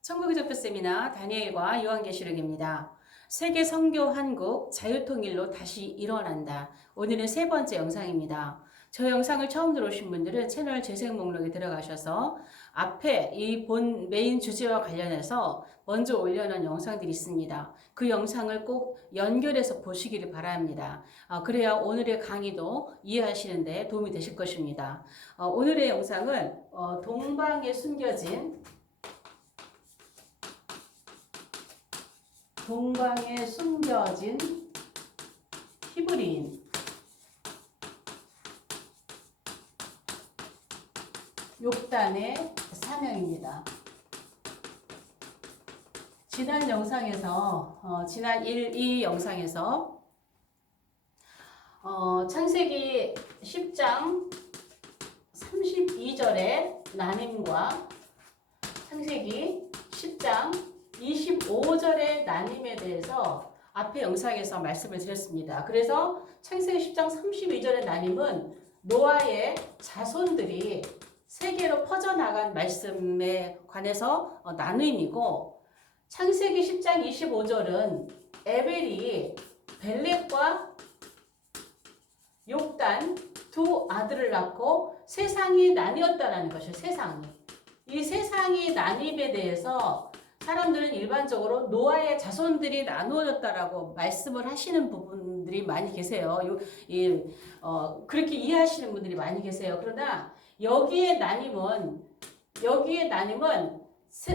천국의 족보 세미나 다니엘과 요한계시록입니다. 세계 선교 한국 자유통일로 다시 일어난다. 오늘은 세 번째 영상입니다. 저 영상을 처음 들어오신 분들은 채널 재생 목록에 들어가셔서 앞에 이 본 메인 주제와 관련해서 먼저 올려놓은 영상들이 있습니다. 그 영상을 꼭 연결해서 보시기를 바랍니다. 그래야 오늘의 강의도 이해하시는데 도움이 되실 것입니다. 오늘의 영상은 동방에 숨겨진 히브리인 욕단의 사명입니다. 지난 영상에서 지난 1, 2 영상에서 창세기 10장 32절의 나님과 창세기 10장 25절의 나님에 대해서 앞에 영상에서 말씀을 드렸습니다. 그래서 창세기 10장 32절의 나님은 노아의 자손들이 세계로 퍼져나간 말씀에 관해서 나눔이고, 창세기 10장 25절은 에벨이 벨렉과 욕단 두 아들을 낳고 세상이 나뉘었다라는 것이에요. 이 세상이 나님에 대해서 사람들은 일반적으로 노아의 자손들이 나누어졌다라고 말씀을 하시는 부분들이 많이 계세요. 그렇게 이해하시는 분들이 많이 계세요. 그러나 여기에 나님은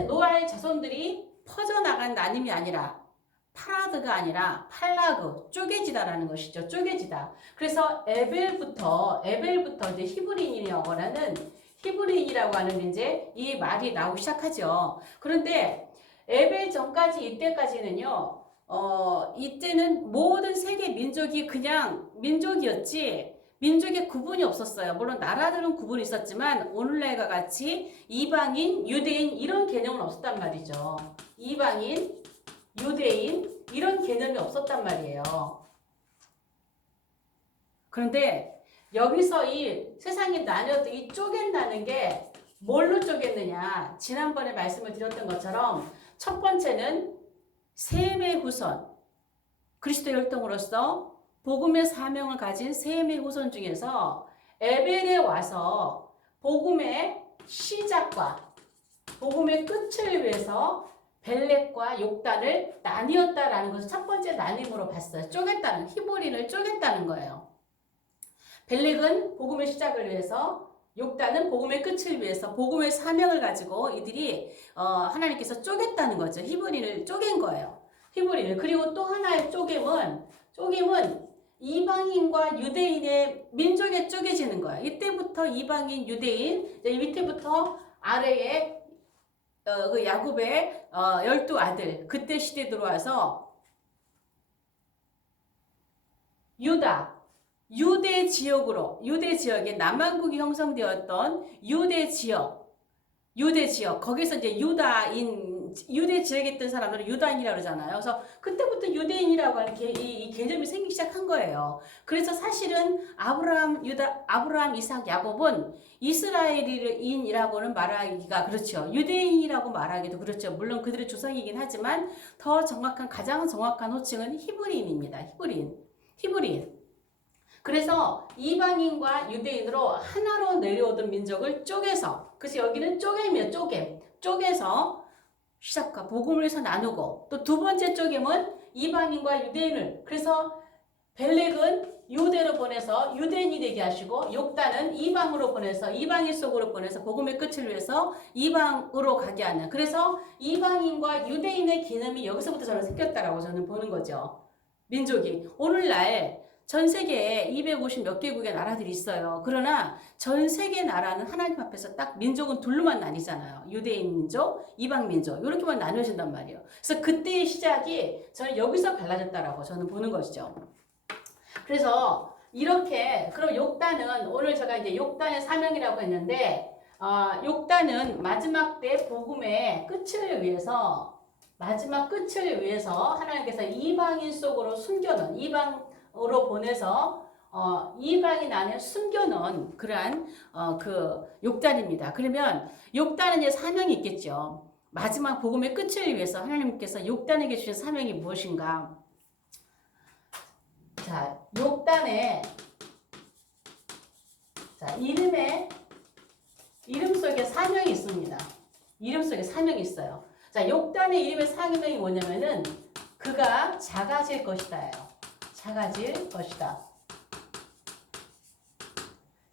노아의 자손들이 퍼져나간 나님이 아니라 파라드가 아니라 팔라그, 쪼개지다라는 것이죠. 쪼개지다. 그래서 에벨부터 이제 히브리인이라고 하는 이제 이 말이 나오기 시작하죠. 그런데 에벨 전까지 이때까지는요, 이때는 모든 세계 민족이 그냥 민족이었지, 민족의 구분이 없었어요. 물론 나라들은 구분이 있었지만 오늘날과 같이 이방인, 유대인 이런 개념은 없었단 말이죠. 이방인, 유대인 이런 개념이 없었단 말이에요. 그런데 여기서 이 세상이 나뉘어도 이 쪼갠다는 게 뭘로 쪼갰느냐? 지난번에 말씀을 드렸던 것처럼 첫 번째는 셈의 후손, 그리스도의 혈통으로서 복음의 사명을 가진 셈의 후손 중에서 에벨에 와서 복음의 시작과 복음의 끝을 위해서 벨렉과 욕단을 나뉘었다라는 것을 첫 번째 나눔으로 봤어요. 쪼갰다는, 히브리인을 쪼갰다는 거예요. 벨렉은 복음의 시작을 위해서, 욕단은 복음의 끝을 위해서 복음의 사명을 가지고 이들이 하나님께서 쪼갰다는 거죠. 히브리인을 쪼갠 거예요. 히브리인을. 그리고 또 하나의 쪼갰은 이방인과 유대인의 민족에 쪼개지는 거예요. 이때부터 이방인, 유대인, 밑에부터 아래에 그 야곱의 12아들, 그때 시대에 들어와서 유대 지역에 남왕국이 형성되었던 유대 지역, 거기서 이제 유대 지역에 있던 사람들은 유다인이라고 그러잖아요. 그래서 그때부터 유대인이라고 하는 이 개념이 생기기 시작한 거예요. 그래서 사실은 아브라함, 이삭, 야곱은 이스라엘인이라고는 말하기가 그렇죠. 유대인이라고 말하기도 그렇죠. 물론 그들의 조상이긴 하지만 가장 정확한 호칭은 히브리인입니다. 히브리인. 그래서 이방인과 유대인으로 하나로 내려오던 민족을 쪼개서, 그래서 여기는 쪼개면 쪼개서 시작과 복음을 해서 나누고, 또 두 번째 쪼개면 이방인과 유대인을, 그래서 벨렉은 유대로 보내서 유대인이 되게 하시고, 욕단은 이방으로 보내서 이방인 속으로 보내서 복음의 끝을 위해서 이방으로 가게 하는, 그래서 이방인과 유대인의 개념이 여기서부터 저는 생겼다라고 저는 보는 거죠. 민족이 오늘날 전 세계에 250 몇 개국의 나라들이 있어요. 그러나 전 세계 나라는 하나님 앞에서 딱 민족은 둘로만 나뉘잖아요. 유대인 민족, 이방 민족 이렇게만 나뉘어진단 말이에요. 그래서 그때의 시작이 저는 여기서 갈라졌다라고 저는 보는 것이죠. 그래서 이렇게, 그럼 욕단은, 오늘 제가 이제 욕단의 사명이라고 했는데, 욕단은 마지막 때 복음의 끝을 위해서 하나님께서 이방인 속으로 숨겨놓은, 이방으로 보내서 이방인 안에 숨겨놓은 그러한 그 욕단입니다. 그러면 욕단은 이제 사명이 있겠죠. 마지막 복음의 끝을 위해서 하나님께서 욕단에게 주신 사명이 무엇인가? 자, 욕단에 자, 이름 속에 사명이 있습니다. 이름 속에 사명이 있어요. 자, 욕단의 이름의 사명이 뭐냐면은 그가 작아질 것이다예요. 작아질 것이다.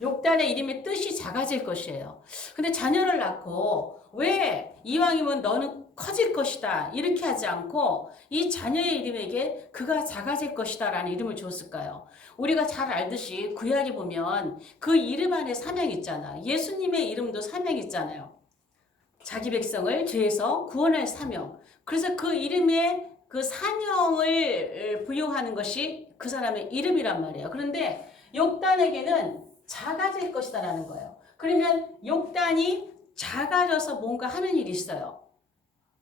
욕단의 이름의 뜻이 작아질 것이에요. 근데 자녀를 낳고 왜 이왕이면 너는 커질 것이다 이렇게 하지 않고 이 자녀의 이름에게 그가 작아질 것이다 라는 이름을 주었을까요? 우리가 잘 알듯이 구약에 보면 그 이름 안에 사명이 있잖아. 예수님의 이름도 사명이 있잖아요. 자기 백성을 죄에서 구원할 사명. 그래서 그 이름에 그 사명을 부여하는 것이 그 사람의 이름이란 말이에요. 그런데 욕단에게는 작아질 것이다 라는 거예요. 그러면 욕단이 작아져서 뭔가 하는 일이 있어요.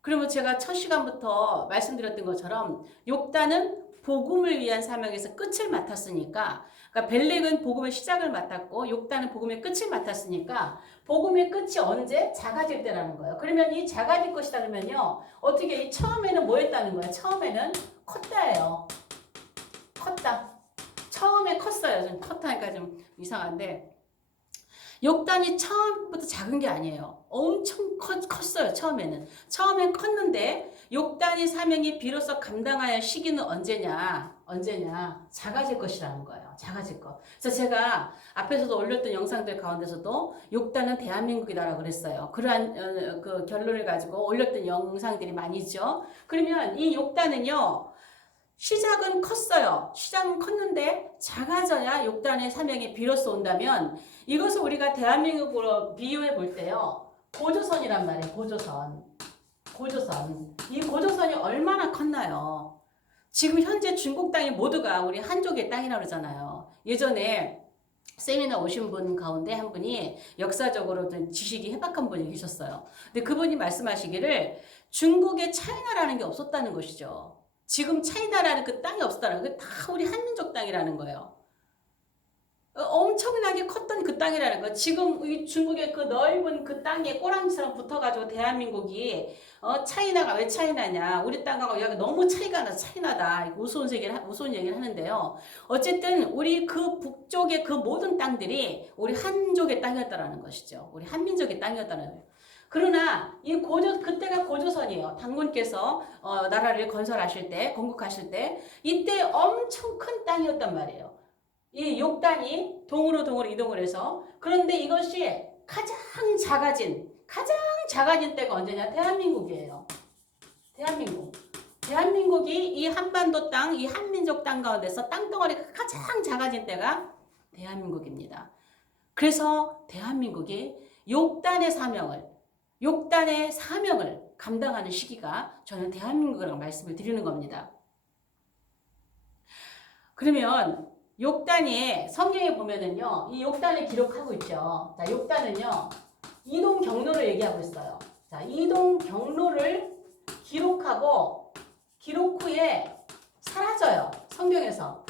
그러면 제가 첫 시간부터 말씀드렸던 것처럼 욕단은 복음을 위한 사명에서 끝을 맡았으니까, 그러니까 벨렉은 복음의 시작을 맡았고 욕단은 복음의 끝을 맡았으니까 복음의 끝이 언제? 작아질 때라는 거예요. 그러면 이 작아질 것이다 그러면요, 어떻게 이 처음에는 뭐였다는 거예요? 처음에는 컸다예요. 컸다. 처음에 컸어요. 좀 컸다니까 좀 이상한데, 욕단이 처음부터 작은 게 아니에요. 엄청 컸어요. 처음엔 컸는데 욕단이 사명이 비로소 감당해야 할 시기는 언제냐? 작아질 것이라는 거예요. 작아질 것. 그래서 제가 앞에서도 올렸던 영상들 가운데서도 욕단은 대한민국이다라고 그랬어요. 그러한 그 결론을 가지고 올렸던 영상들이 많이 있죠. 그러면 이 욕단은요, 시작은 컸어요. 시작은 컸는데 작아져야 욕단의 사명이 비로소 온다면, 이것을 우리가 대한민국으로 비유해 볼 때요, 고조선이란 말이에요. 고조선. 이 고조선이 얼마나 컸나요? 지금 현재 중국 땅이 모두가 우리 한족의 땅이라고 그러잖아요. 예전에 세미나 오신 분 가운데 한 분이 역사적으로 좀 지식이 해박한 분이 계셨어요. 근데 그분이 말씀하시기를 중국에 차이나라는 게 없었다는 것이죠. 지금 차이나라는 그 땅이 없었다는 거예요. 다 우리 한민족 땅이라는 거예요. 엄청나게 컸던 그 땅이라는 거예요. 지금 이 중국의 그 넓은 그 땅에 꼬랑지처럼 붙어가지고 대한민국이 차이나가 왜 차이나냐, 우리 땅하고 여기 너무 차이가 나서 차이나다, 우스운 얘기를 하는데요. 어쨌든 우리 그 북쪽의 그 모든 땅들이 우리 한족의 땅이었다라는 것이죠. 우리 한민족의 땅이었다는 거예요. 그러나 그때가 고조선이에요. 당군께서 나라를 건설하실 때, 건국하실 때 이때 엄청 큰 땅이었단 말이에요. 이 욕단이 동으로 이동을 해서, 그런데 이것이 가장 작아진 때가 언제냐? 대한민국이에요. 대한민국이 이 한반도 땅, 이 한민족 땅 가운데서 땅덩어리가 가장 작아진 때가 대한민국입니다. 그래서 대한민국이 욕단의 사명을 감당하는 시기가 저는 대한민국이라고 말씀을 드리는 겁니다. 그러면 욕단이 성경에 보면은요, 이 욕단을 기록하고 있죠. 자, 욕단은요, 이동 경로를 얘기하고 있어요. 자, 이동 경로를 기록하고 기록 후에 사라져요. 성경에서.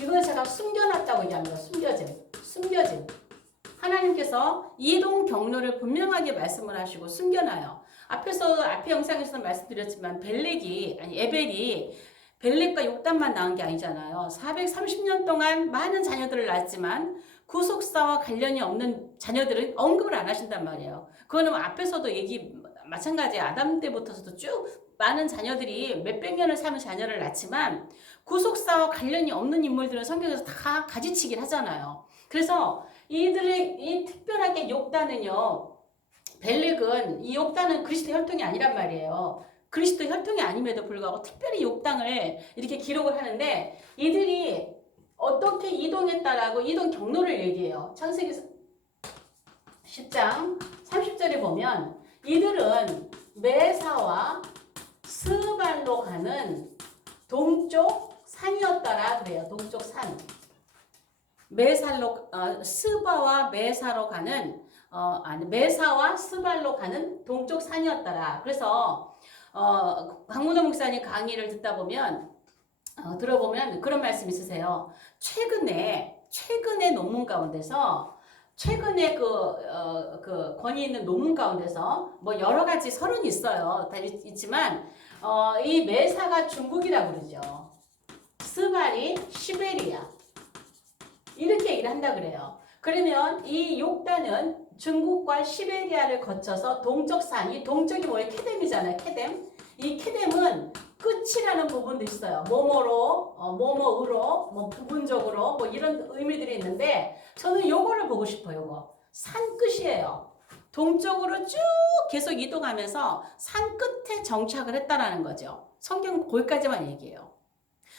이걸 제가 숨겨놨다고 얘기합니다. 숨겨짐. 하나님께서 이동 경로를 분명하게 말씀을 하시고 숨겨놔요. 앞에 영상에서도 말씀드렸지만 에벨이 벨렉과 욕단만 낳은 게 아니잖아요. 430년 동안 많은 자녀들을 낳았지만 구속사와 관련이 없는 자녀들은 언급을 안 하신단 말이에요. 그거는 앞에서도 마찬가지예요. 아담 때부터도 쭉 많은 자녀들이 몇백 년을 살면 자녀를 낳지만 구속사와 관련이 없는 인물들은 성경에서 다 가지치기를 하잖아요. 그래서 이 특별하게 욕단은요, 벨렉은, 이 욕단은 그리스도 혈통이 아니란 말이에요. 그리스도 혈통이 아님에도 불구하고 특별히 욕단을 이렇게 기록을 하는데, 이들이 어떻게 이동했다라고 이동 경로를 얘기해요. 창세기 10장 30절에 보면 이들은 메사와 스발로 가는 동쪽 산이었다라 그래요. 동쪽 산. 스바와 메사로 가는 메사와 스발로 가는 동쪽 산이었다라. 그래서 강문호 목사님 강의를 듣다 보면 들어보면 그런 말씀 있으세요. 최근에 논문 가운데서 최근에 그 권위 있는 논문 가운데서 뭐 여러 가지 설은 있어요. 다 있지만 이 메사가 중국이라고 그러죠. 스발이 시베리아 이렇게 얘기를 한다 그래요. 그러면 이 욕단은 중국과 시베리아를 거쳐서 동쪽산, 이 동쪽이 뭐예요? 케뎀이잖아요. 케뎀. 이 케뎀은 끝이라는 부분도 있어요. 뭐뭐로, 뭐뭐으로, 뭐 부분적으로, 뭐 이런 의미들이 있는데 저는 요거를 보고 싶어요. 요거. 산 끝이에요. 동쪽으로 쭉 계속 이동하면서 산 끝에 정착을 했다라는 거죠. 성경 거기까지만 얘기해요.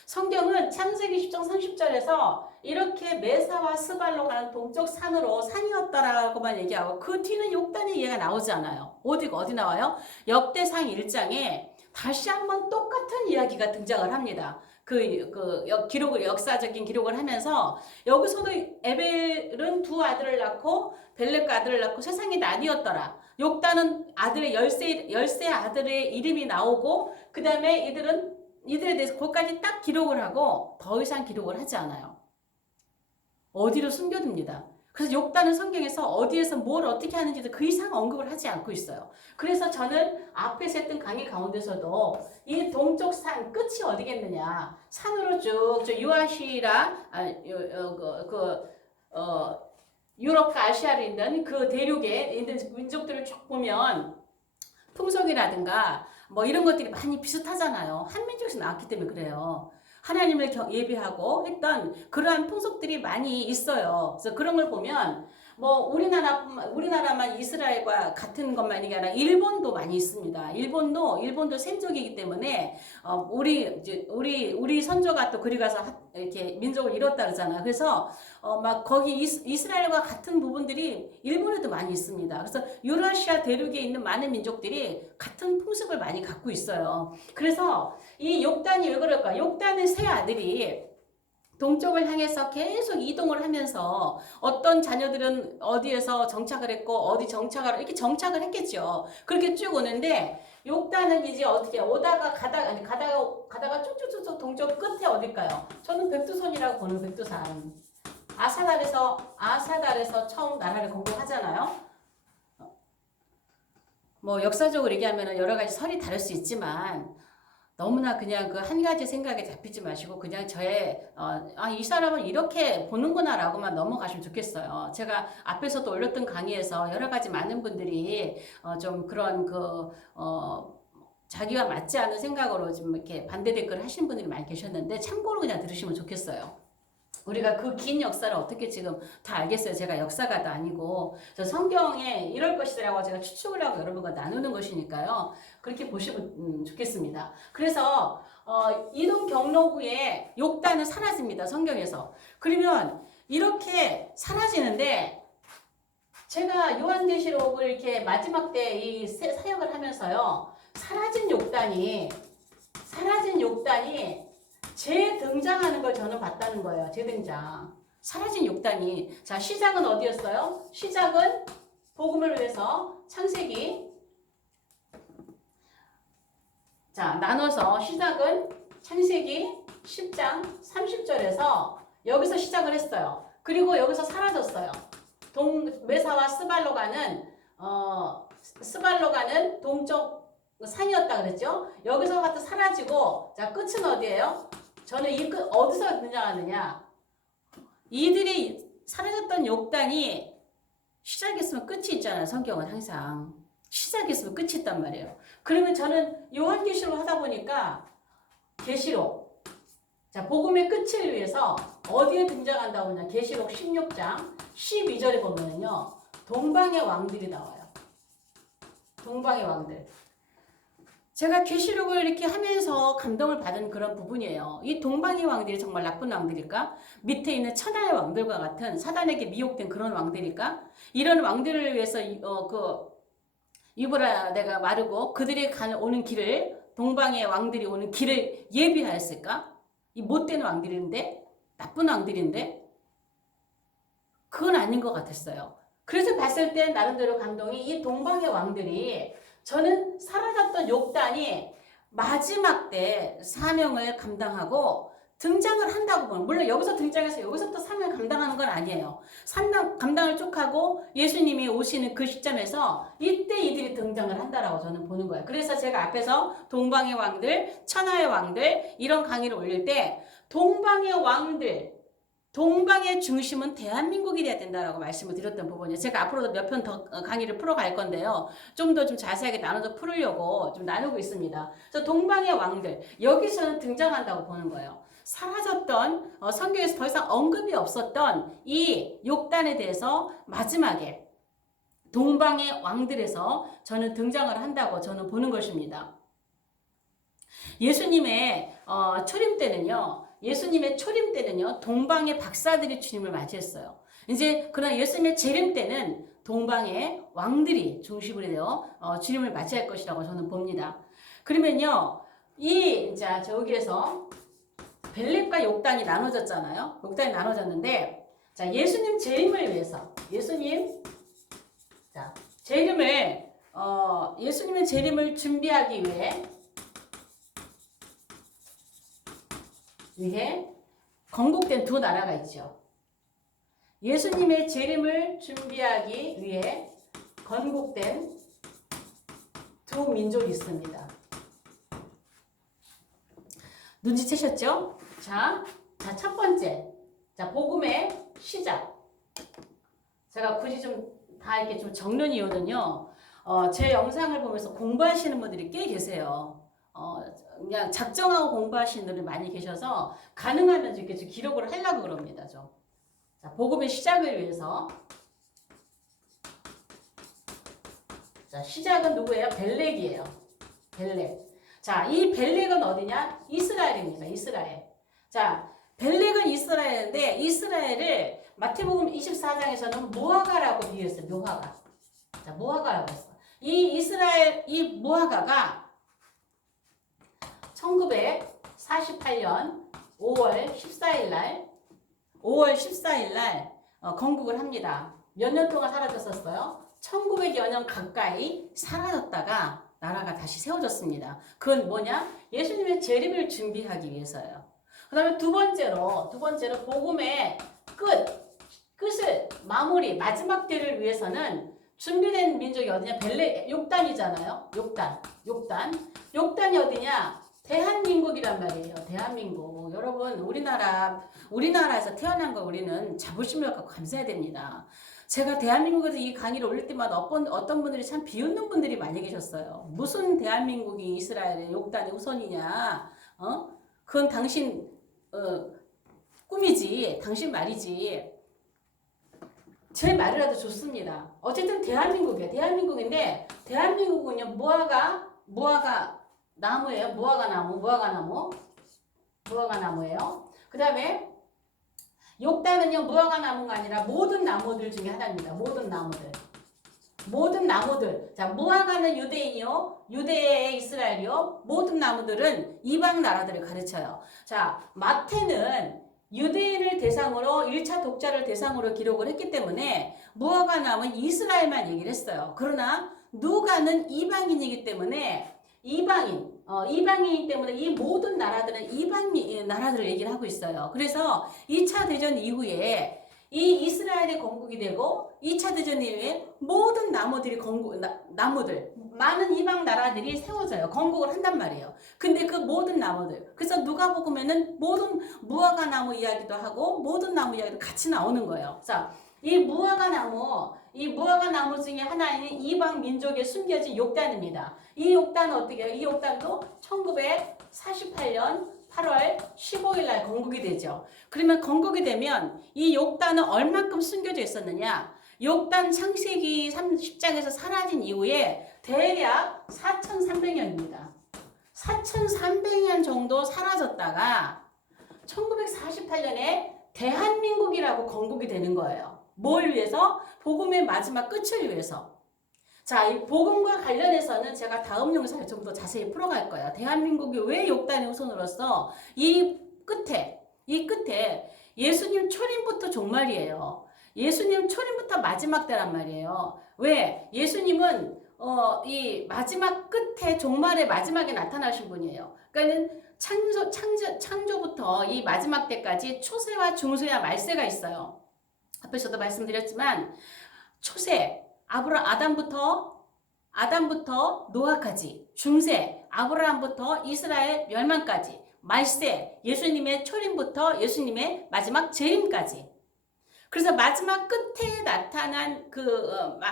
성경은 창세기 10장 30절에서 이렇게 메사와 스발로 가는 동쪽 산으로 산이었다라고만 얘기하고 그 뒤는 욕단의 이해가 나오지 않아요. 어디 나와요? 역대상 1장에 다시 한번 똑같은 이야기가 등장을 합니다. 역사적인 기록을 하면서 여기서도 에벨은 두 아들을 낳고 벨렉과 아들을 낳고 세상이 나뉘었더라. 욕단은 아들의 열세 아들의 이름이 나오고 그 다음에 이들에 대해서 거기까지 딱 기록을 하고 더 이상 기록을 하지 않아요. 어디로 숨겨둡니다. 그래서 욕단은 성경에서 어디에서 뭘 어떻게 하는지도 그 이상 언급을 하지 않고 있어요. 그래서 저는 앞에서 했던 강의 가운데서도 이 동쪽 산 끝이 어디겠느냐. 산으로 쭉 유아시라 유럽과 아시아를 있는 그 대륙에 있는 민족들을 쭉 보면 풍속이라든가 뭐 이런 것들이 많이 비슷하잖아요. 한민족에서 나왔기 때문에 그래요. 하나님을 예비하고 했던 그러한 풍속들이 많이 있어요. 그래서 그런 걸 보면 뭐 우리나라만 이스라엘과 같은 것만이 아니라 일본도 많이 있습니다. 일본도 셈족이기 때문에 우리 선조가 또 그리 가서 이렇게 민족을 이뤘다 그러잖아요. 그래서 막 거기 이스라엘과 같은 부분들이 일본에도 많이 있습니다. 그래서 유라시아 대륙에 있는 많은 민족들이 같은 풍습을 많이 갖고 있어요. 그래서 이 욕단이 왜 그럴까? 욕단의 세 아들이 동쪽을 향해서 계속 이동을 하면서 어떤 자녀들은 어디에서 정착을 했고 어디 정착을 이렇게 정착을 했겠죠. 그렇게 쭉 오는데 욕단은 이제 어떻게 오다가 가다가 쭉쭉쭉 동쪽 끝에 어딜까요? 저는 백두산이라고 보는 백두산. 아사달에서 처음 나라를 건국하잖아요. 뭐 역사적으로 얘기하면 여러 가지 설이 다를 수 있지만 너무나 그냥 그 한 가지 생각에 잡히지 마시고 그냥 저의 이 사람은 이렇게 보는구나 라고만 넘어가시면 좋겠어요. 제가 앞에서도 올렸던 강의에서 여러 가지 많은 분들이 좀 그런 자기와 맞지 않은 생각으로 좀 이렇게 반대 댓글 하신 분들이 많이 계셨는데 참고로 그냥 들으시면 좋겠어요. 우리가 그 긴 역사를 어떻게 지금 다 알겠어요. 제가 역사가도 아니고 저 성경에 이럴 것이라고 제가 추측을 하고 여러분과 나누는 것이니까요. 그렇게 보시면 좋겠습니다. 그래서 이동 경로구에 욕단은 사라집니다. 성경에서. 그러면 이렇게 사라지는데 제가 요한계시록을 이렇게 마지막 때 이 사역을 하면서요. 사라진 욕단이 재등장하는 걸 저는 봤다는 거예요. 재등장. 사라진 욕단이. 자, 시작은 어디였어요? 시작은 복음을 위해서 창세기. 자, 나눠서 시작은 창세기 10장 30절에서 여기서 시작을 했어요. 그리고 여기서 사라졌어요. 메사와 스발로 가는 동쪽 산이었다 그랬죠? 여기서 갖다 사라지고, 자, 끝은 어디예요? 저는 이 끝 어디서 등장하느냐? 이들이 사라졌던 욕단이 시작했으면 끝이 있잖아요. 성경은 항상 시작했으면 끝이 있단 말이에요. 그러면 저는 요한계시록 하다 보니까 계시록, 자, 복음의 끝을 위해서 어디에 등장한다고 하냐? 계시록 16장 12절에 보면은요, 동방의 왕들이 나와요. 동방의 왕들. 제가 계시록을 이렇게 하면서 감동을 받은 그런 부분이에요. 이 동방의 왕들이 정말 나쁜 왕들일까? 밑에 있는 천하의 왕들과 같은 사단에게 미혹된 그런 왕들일까? 이런 왕들을 위해서 유브라데가 마르고 그들이 오는 길을, 동방의 왕들이 오는 길을 예비하였을까? 이 못된 왕들인데, 나쁜 왕들인데, 그건 아닌 것 같았어요. 그래서 봤을 때 나름대로 감동이, 이 동방의 왕들이, 저는 사라졌던 욕단이 마지막 때 사명을 감당하고 등장을 한다고 보면, 물론 여기서 등장해서 여기서부터 사명 감당하는 건 아니에요. 감당을 쭉 하고 예수님이 오시는 그 시점에서 이때 이들이 등장을 한다라고 저는 보는 거예요. 그래서 제가 앞에서 동방의 왕들, 천하의 왕들 이런 강의를 올릴 때 동방의 왕들, 동방의 중심은 대한민국이 돼야 된다라고 말씀을 드렸던 부분이에요. 제가 앞으로도 몇 편 더 강의를 풀어갈 건데요. 좀 더 좀 자세하게 나눠서 풀으려고 좀 나누고 있습니다. 그래서 동방의 왕들, 여기서는 등장한다고 보는 거예요. 사라졌던, 성경에서 더 이상 언급이 없었던 이 욕단에 대해서 마지막에 동방의 왕들에서 저는 등장을 한다고 저는 보는 것입니다. 예수님의 초림 때는요, 동방의 박사들이 주님을 맞이했어요. 이제, 그러나 예수님의 재림 때는 동방의 왕들이 중심으로 되어 주님을 맞이할 것이라고 저는 봅니다. 그러면요, 자, 저기에서 벨렛과 욕단이 나눠졌잖아요. 욕단이 나눠졌는데, 자, 예수님 재림을 위해서, 예수님의 재림을 준비하기 위해 건국된 두 나라가 있죠. 예수님의 재림을 준비하기 위해 건국된 두 민족이 있습니다. 눈치채셨죠? 자, 첫 번째. 자, 복음의 시작. 제가 굳이 좀 다 이렇게 좀 적는 이유는요, 제 영상을 보면서 공부하시는 분들이 꽤 계세요. 그냥 작정하고 공부하시는 분들이 많이 계셔서 가능하면 이렇게 좀 기록을 하려고 그럽니다. 좀. 자, 복음의 시작을 위해서. 자, 시작은 누구예요? 벨렉이에요. 벨렉. 자, 이 벨렉은 어디냐? 이스라엘입니다. 이스라엘. 자, 벨렉은 이스라엘인데 이스라엘을 마태복음 24장에서는 무화과라고 비유했어요. 무화과. 자, 무화과라고 했어요. 이 무화과가 1948년 5월 14일 날 건국을 합니다. 몇 년 동안 사라졌었어요? 1900여 년 가까이 사라졌다가 나라가 다시 세워졌습니다. 그건 뭐냐? 예수님의 재림을 준비하기 위해서예요. 그 다음에 두 번째로 복음의 끝을 마무리, 마지막 때를 위해서는 준비된 민족이 어디냐? 욕단이잖아요. 욕단이 어디냐? 대한민국이란 말이에요. 대한민국. 여러분, 우리나라에서 태어난 거 우리는 자부심을 갖고 감사해야 됩니다. 제가 대한민국에서 이 강의를 올릴 때마다 어떤 분들이 참 비웃는 분들이 많이 계셨어요. 무슨 대한민국이 이스라엘의 욕단의 후손이냐? 그건 당신 꿈이지. 당신 말이지. 제 말이라도 좋습니다. 어쨌든 대한민국이에요. 대한민국인데 대한민국은요, 무화과 나무예요. 무화과나무예요. 그 다음에 욕단은요, 무화과 나무가 아니라 모든 나무들 중에 하나입니다. 모든 나무들. 자, 무화과는 유대인이요, 유대의 이스라엘이요, 모든 나무들은 이방 나라들을 가르쳐요. 자, 마태는 유대인을 대상으로 1차 독자를 대상으로 기록을 했기 때문에 무화과 나무는 이스라엘만 얘기를 했어요. 그러나 누가는 이방인이기 때문에 이방인이기 때문에 이 모든 나라들은 이방 나라들을 얘기를 하고 있어요. 그래서 2차 대전 이후에 이 이스라엘이 건국이 되고 2차 대전 이후에 모든 나무들, 많은 이방 나라들이 세워져요. 건국을 한단 말이에요. 근데 그 모든 나무들, 그래서 누가복음에는 모든 무화과 나무 이야기도 하고 모든 나무 이야기도 같이 나오는 거예요. 자, 이 무화과 나무 중에 하나인 이방 민족에 숨겨진 욕단입니다. 이 욕단은 어떻게 해요? 이 욕단도 1948년 8월 15일 날 건국이 되죠. 그러면 건국이 되면 이 욕단은 얼만큼 숨겨져 있었느냐? 욕단 창세기 30장에서 사라진 이후에 대략 4,300년입니다. 4,300년 정도 사라졌다가 1948년에 대한민국이라고 건국이 되는 거예요. 뭘 위해서? 복음의 마지막 끝을 위해서. 자, 이 복음과 관련해서는 제가 다음 영상에 좀 더 자세히 풀어갈 거예요. 대한민국이 왜 욕단의 후손으로서 이 끝에 예수님 초림부터 종말이에요. 예수님 초림부터 마지막 때란 말이에요. 왜? 예수님은 이 마지막 끝에 종말의 마지막에 나타나신 분이에요. 그러니까는 창조부터 이 마지막 때까지 초세와 중세와 말세가 있어요. 앞에 저도 말씀드렸지만 초세 아담부터 노아까지, 중세 아브라함부터 이스라엘 멸망까지, 말세 예수님의 초림부터 예수님의 마지막 재림까지. 그래서 마지막 끝에 나타난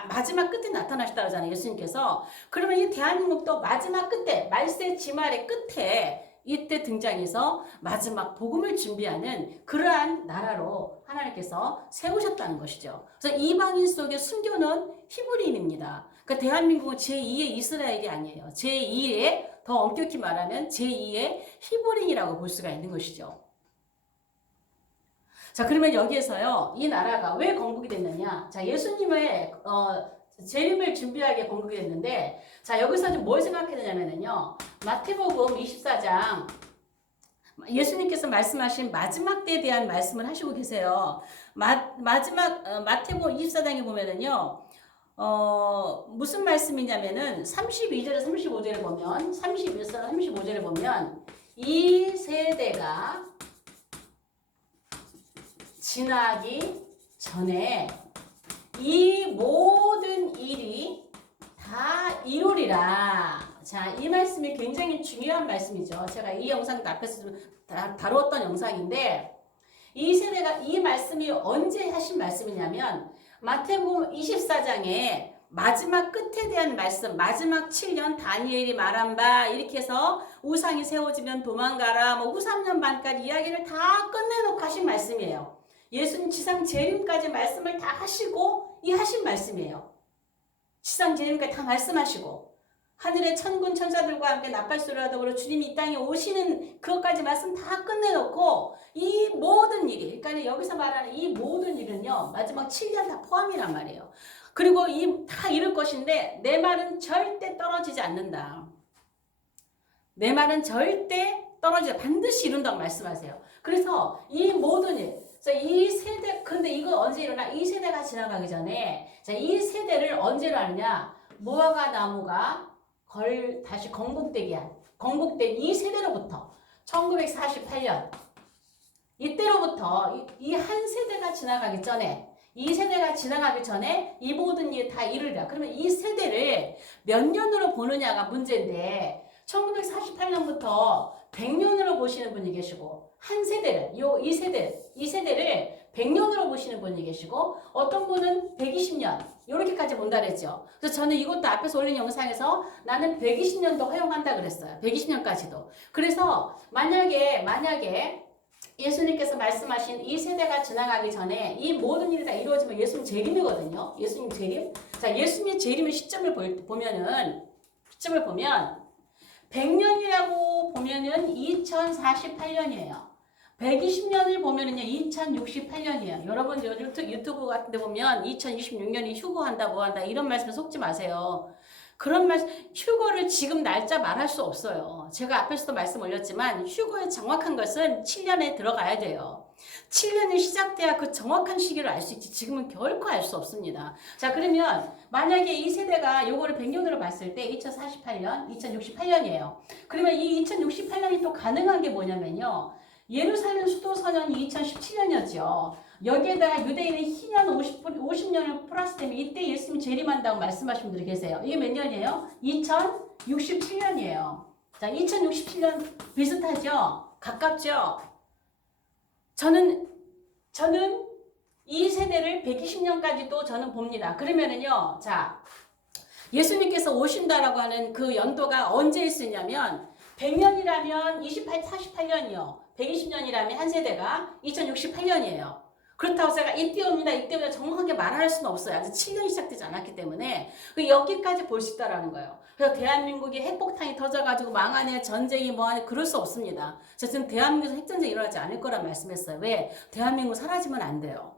마지막 끝에 나타나셨다고 하잖아요. 예수님께서. 그러면 이 대한민국도 마지막 끝에 말세 지말의 끝에 이때 등장해서 마지막 복음을 준비하는 그러한 나라로 하나님께서 세우셨다는 것이죠. 그래서 이방인 속에 순교는 히브리인입니다. 그러니까 대한민국은 제2의 이스라엘이 아니에요. 제2의 더 엄격히 말하면 제2의 히브리인이라고 볼 수가 있는 것이죠. 자, 그러면 여기에서요, 이 나라가 왜 건국이 됐느냐? 자, 예수님의 재림을 준비하게 건국이 됐는데, 자, 여기서 좀 뭘 생각해야 되냐면요, 마태복음 24장 예수님께서 말씀하신 마지막 때에 대한 말씀을 하시고 계세요. 마태복음 24장에 보면은요, 무슨 말씀이냐면은 32절에 35절에 보면, 31절에 35절에 보면, 이 세대가 지나기 전에 이 모든 일이 다 이루리라. 자, 이 말씀이 굉장히 중요한 말씀이죠. 제가 이 영상 앞에서 좀 다루었던 영상인데, 이 세대가 이 말씀이 언제 하신 말씀이냐면 마태복음 24장에 마지막 끝에 대한 말씀, 마지막 7년 다니엘이 말한 바 이렇게 해서 우상이 세워지면 도망가라, 후 3년 반까지 이야기를 다 끝내놓고 하신 말씀이에요. 예수님 지상 재림까지 말씀을 다 하시고 이 하신 말씀이에요. 지상 재림까지 다 말씀하시고 하늘의 천군 천사들과 함께 나팔소리와 더불어 주님이 이 땅에 오시는 그것까지 말씀 다 끝내놓고 이 모든 일이, 그러니까 여기서 말하는 이 모든 일은요, 마지막 7년 다 포함이란 말이에요. 그리고 다 이룰 것인데 내 말은 절대 떨어지지 않는다. 내 말은 절대 떨어지지, 반드시 이룬다고 말씀하세요. 그래서 이 모든 일, 이 세대, 근데 이거 언제 일어나? 이 세대가 지나가기 전에, 자, 이 세대를 언제로 하느냐? 무화과 나무가 다시 건국된 이 세대로부터 1948년 이때로부터 이 한 세대가 지나가기 전에, 이 세대가 지나가기 전에 이 모든 일이 다 이루리라. 그러면 이 세대를 몇 년으로 보느냐가 문제인데 1948년부터 100년으로 보시는 분이 계시고, 한 세대를, 이 세대를 100년으로 보시는 분이 계시고, 어떤 분은 120년, 이렇게까지 본다 그랬죠. 그래서 저는 이것도 앞에서 올린 영상에서 나는 120년도 허용한다 그랬어요. 120년까지도. 그래서 만약에 예수님께서 말씀하신 이 세대가 지나가기 전에 이 모든 일이 다 이루어지면 예수님 재림이거든요. 예수님 재림. 자, 예수님의 재림의 시점을 보면 100년이라고 보면은 2048년이에요. 120년을 보면은요, 2068년이에요. 여러분, 유튜브 같은 데 보면 2026년이 휴거한다, 뭐 한다, 이런 말씀에 속지 마세요. 그런 휴거를 지금 날짜 말할 수 없어요. 제가 앞에서도 말씀 올렸지만, 휴거의 정확한 것은 7년에 들어가야 돼요. 7년이 시작돼야 그 정확한 시기를 알 수 있지, 지금은 결코 알 수 없습니다. 자, 그러면 만약에 이 세대가 요거를 100년으로 봤을 때 2048년, 2068년이에요. 그러면 이 2068년이 또 가능한 게 뭐냐면요, 예루살렘 수도 선언이 2017년이었죠. 여기에다가 유대인의 희년 50년을 플러스되면 이때 예수님이 재림한다고 말씀하신 분들이 계세요. 이게 몇 년이에요? 2067년이에요. 자, 2067년 비슷하죠? 가깝죠? 저는 이 세대를 120년까지도 저는 봅니다. 그러면은요, 자, 예수님께서 오신다라고 하는 그 연도가 언제일 수 있냐면 100년이라면 48년이요. 120년이라면 한 세대가 2068년이에요. 그렇다고 제가 이때 옵니다, 정확하게 말할 수는 없어요. 아직 7년이 시작되지 않았기 때문에 여기까지 볼 수 있다라는 거예요. 그래서 대한민국이 핵폭탄이 터져가지고 망하네, 전쟁이 뭐하네, 그럴 수 없습니다. 저는 대한민국에서 핵전쟁이 일어나지 않을 거란 말씀했어요. 왜? 대한민국 사라지면 안 돼요.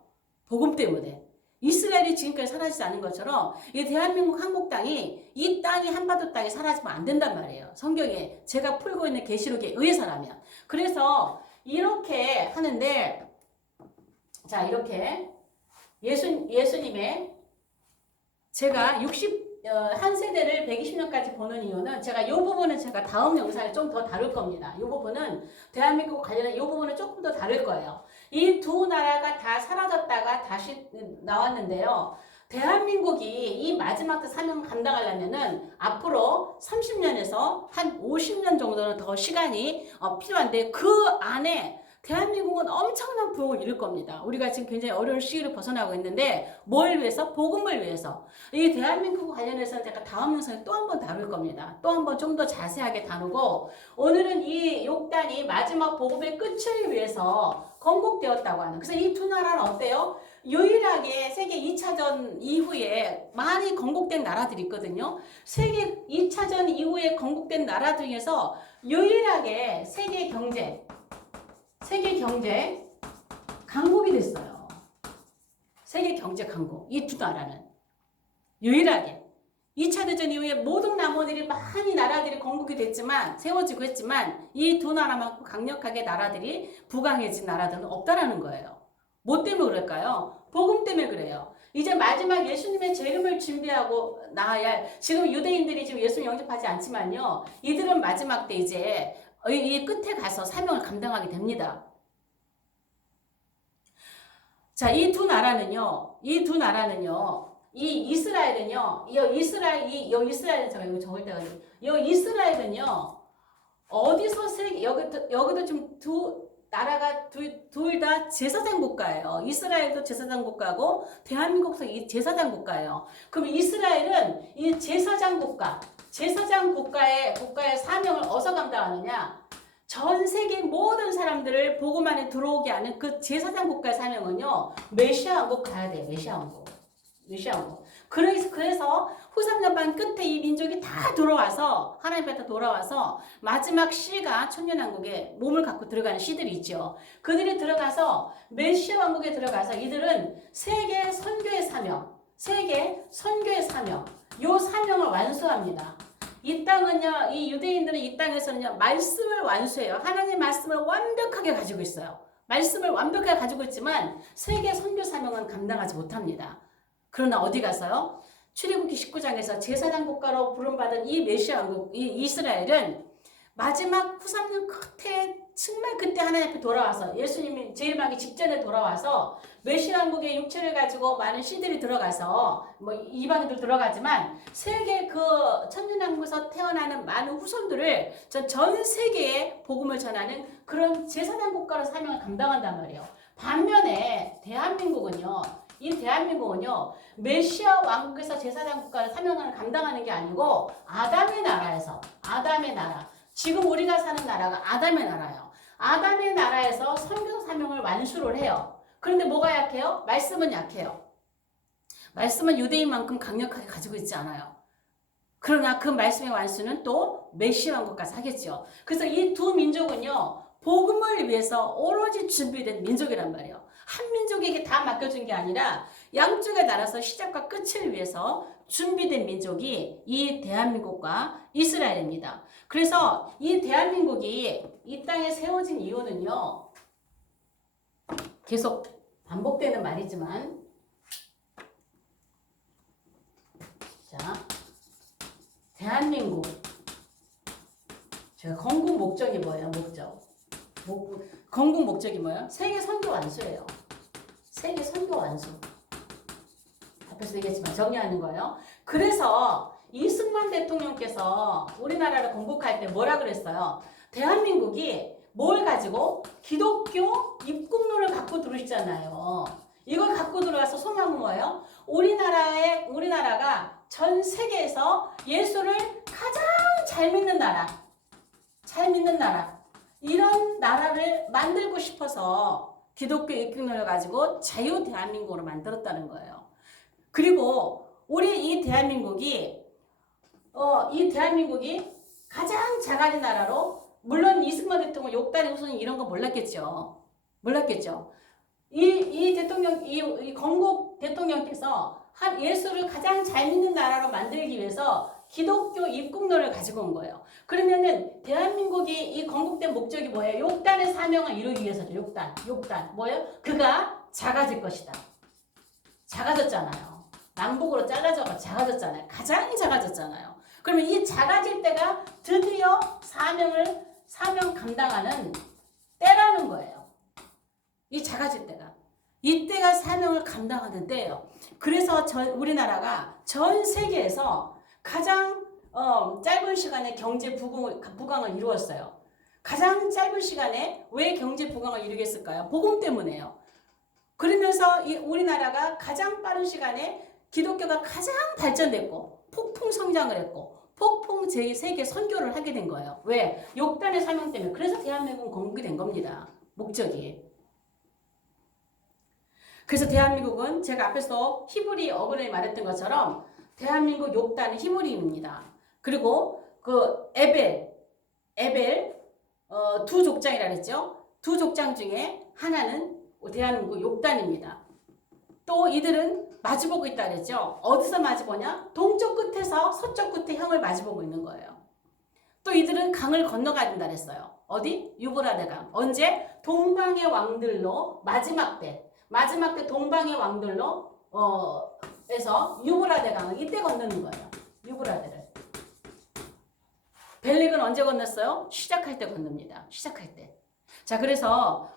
복음 때문에. 이스라엘이 지금까지 사라지지 않은 것처럼 이 대한민국 한국 땅이, 이 땅이 한반도 땅이 사라지면 안 된단 말이에요. 성경에 제가 풀고 있는 계시록에 의해서라면. 그래서 이렇게 하는데, 자, 이렇게 예수님의 제가 한 세대를 120년까지 보는 이유는 제가 이 부분은 제가 다음 영상에 좀 더 다룰 겁니다. 이 부분은 대한민국 관련한 이 부분은 조금 더 다룰 거예요. 이 두 나라가 다 사라졌다가 다시 나왔는데요. 대한민국이 이 마지막 때 사명을 감당하려면은 앞으로 30년에서 한 50년 정도는 더 시간이 필요한데 그 안에 대한민국은 엄청난 부흥을 이룰 겁니다. 우리가 지금 굉장히 어려운 시기를 벗어나고 있는데 뭘 위해서? 복음을 위해서. 이 대한민국 관련해서는 제가 다음 영상에 또 한 번 다룰 겁니다. 또 한 번 좀 더 자세하게 다루고 오늘은 이 욕단이 마지막 복음의 끝을 위해서 건국되었다고 하는. 그래서 이 두 나라는 어때요? 유일하게 세계 2차전 이후에 많이 건국된 나라들이 있거든요. 세계 2차전 이후에 건국된 나라 중에서 유일하게 세계 경제 강국이 됐어요. 세계 경제 강국. 이 두 나라는 유일하게 2차 대전 이후에 모든 나라들이 많이 나라들이 건국이 됐지만 세워지고 했지만 이 두 나라만큼 강력하게 나라들이 부강해진 나라들은 없다라는 거예요. 뭐 때문에 그럴까요? 복음 때문에 그래요. 이제 마지막 예수님의 재림을 준비하고 나아야 할, 지금 유대인들이 지금 예수님 영접하지 않지만요. 이들은 마지막 때 이제 이 끝에 가서 사명을 감당하게 됩니다. 자, 이 두 나라는요, 이 이스라엘은요, 이스라엘은 제가 이거 적을 때가 이 이스라엘은요, 어디서 여기도 좀 두 나라가 둘 다 제사장 국가예요. 이스라엘도 제사장 국가고 대한민국도 제사장 국가예요. 그럼 이스라엘은 이 제사장 국가의 사명을 어디서 감당하느냐? 전 세계 모든 사람들을 복음 안에 들어오게 하는 그 제사장 국가의 사명은요. 메시아 왕국 가야 돼요. 메시아 왕국. 그래서 후삼연방 끝에 이 민족이 다 돌아와서 하나님 앞에 돌아와서 마지막 씨가 천년왕국에 몸을 갖고 들어가는 씨들이 있죠. 그들이 들어가서 메시아 왕국에 들어가서 이들은 세계 선교의 사명 요 사명을 완수합니다. 이 땅은요, 이 유대인들은 이 땅에서는요, 말씀을 완수해요. 하나님의 말씀을 완벽하게 가지고 있어요. 말씀을 완벽하게 가지고 있지만 세계 선교 사명은 감당하지 못합니다. 그러나 어디 가서요? 출애굽기 19장에서 제사장 국가로 부름받은 이 메시아 왕국, 이 이스라엘은 마지막 후삼년 끝에 정말 그때 하나님 앞에 돌아와서 예수님이 재림하기 직전에 돌아와서 메시아 왕국의 육체를 가지고 많은 신들이 들어가서 뭐 이방인들 들어가지만 세계 그 천년왕국에서 태어나는 많은 후손들을 전 세계에 복음을 전하는 그런 제사장 국가로 사명을 감당한단 말이에요. 반면에 이 대한민국은요, 메시아 왕국에서 제사장 국가를 사명을 감당하는 게 아니고 아담의 나라. 지금 우리가 사는 나라가 아담의 나라예요. 아담의 나라에서 선교 사명을 완수를 해요. 그런데 뭐가 약해요? 말씀은 약해요. 말씀은 유대인만큼 강력하게 가지고 있지 않아요. 그러나 그 말씀의 완수는 또 메시아 왕국까지 하겠죠. 그래서 이 두 민족은요, 복음을 위해서 오로지 준비된 민족이란 말이에요. 한 민족에게 다 맡겨준 게 아니라 양쪽에 나눠서 시작과 끝을 위해서 준비된 민족이 이 대한민국과 이스라엘입니다. 그래서 이 대한민국이 이 땅에 세워진 이유는요, 계속 반복되는 말이지만, 자, 대한민국, 제가 건국 목적이 뭐예요? 건국 목적이 뭐예요? 세계 선교 완수예요. 세계 선교 완수. 앞에서 얘기했지만 정리하는 거예요. 그래서 이승만 대통령께서 우리나라를 건국할 때 뭐라 그랬어요? 대한민국이 뭘 가지고? 기독교 입국론을 갖고 들어오시잖아요. 이걸 갖고 들어와서 소망은 뭐예요? 우리나라가 전 세계에서 예수를 가장 잘 믿는 나라. 이런 나라를 만들고 싶어서 기독교 입국론을 가지고 자유 대한민국으로 만들었다는 거예요. 그리고 우리 이 대한민국이 가장 작아진 나라로, 물론 이승만 대통령 욕단의 후손이 이런 거 몰랐겠죠. 이 건국 대통령께서 예수를 가장 잘 믿는 나라로 만들기 위해서 기독교 입국론을 가지고 온 거예요. 그러면은 대한민국이 이 건국된 목적이 뭐예요? 욕단의 사명을 이루기 위해서죠. 욕단. 뭐예요? 그가 작아질 것이다. 작아졌잖아요. 남북으로 잘라져가 작아졌잖아요. 가장 작아졌잖아요. 그러면 이 작아질 때가 드디어 사명 감당하는 때라는 거예요. 이 작아질 때가. 이때가 사명을 감당하는 때예요. 그래서 우리나라가 전 세계에서 가장 짧은 시간에 경제 부강을 이루었어요. 가장 짧은 시간에 왜 경제 부강을 이루겠을까요? 복음 때문에요. 그러면서 우리나라가 가장 빠른 시간에 기독교가 가장 발전됐고 폭풍 성장을 했고 폭풍 제3계 선교를 하게 된 거예요. 왜? 욕단의 사명 때문에. 그래서 대한민국은 건국이 된 겁니다. 목적이. 그래서 대한민국은 제가 앞에서 히브리 어근에 말했던 것처럼 대한민국 욕단은 히브리입니다. 그리고 그 에벨 두 족장이라 그랬죠. 두 족장 중에 하나는 대한민국 욕단입니다. 또 이들은 마주보고 있다 그랬죠. 어디서 마주보냐? 동쪽 끝에서 서쪽 끝에 형을 마주보고 있는 거예요. 또 이들은 강을 건너가야 된다 그랬어요. 어디? 유브라데 강. 언제? 동방의 왕들로 마지막 때 동방의 왕들로 에서 유브라데 강을 이때 건너는 거예요. 유브라데를. 벨릭은 언제 건넜어요? 시작할 때 건넙니다. 시작할 때. 자, 그래서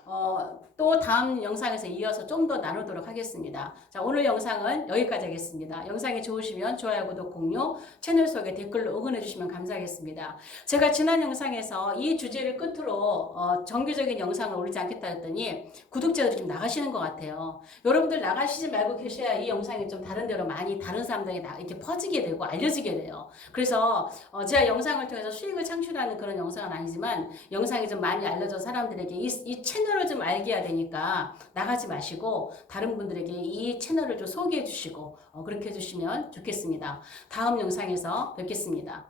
또 다음 영상에서 이어서 좀 더 나누도록 하겠습니다. 자, 오늘 영상은 여기까지 하겠습니다. 영상이 좋으시면 좋아요, 구독, 공유, 채널 속에 댓글로 응원해 주시면 감사하겠습니다. 제가 지난 영상에서 이 주제를 끝으로 정규적인 영상을 올리지 않겠다 했더니 구독자들이 좀 나가시는 것 같아요. 여러분들 나가시지 말고 계셔야 이 영상이 좀 다른 데로 많이 다른 사람들에게 이렇게 퍼지게 되고 알려지게 돼요. 그래서 제가 영상을 통해서 수익을 창출하는 그런 영상은 아니지만 영상이 좀 많이 알려져 사람들에게 이 채널을 좀 알게 해야 되니까 나가지 마시고 다른 분들에게 이 채널을 좀 소개해 주시고 그렇게 해주시면 좋겠습니다. 다음 영상에서 뵙겠습니다.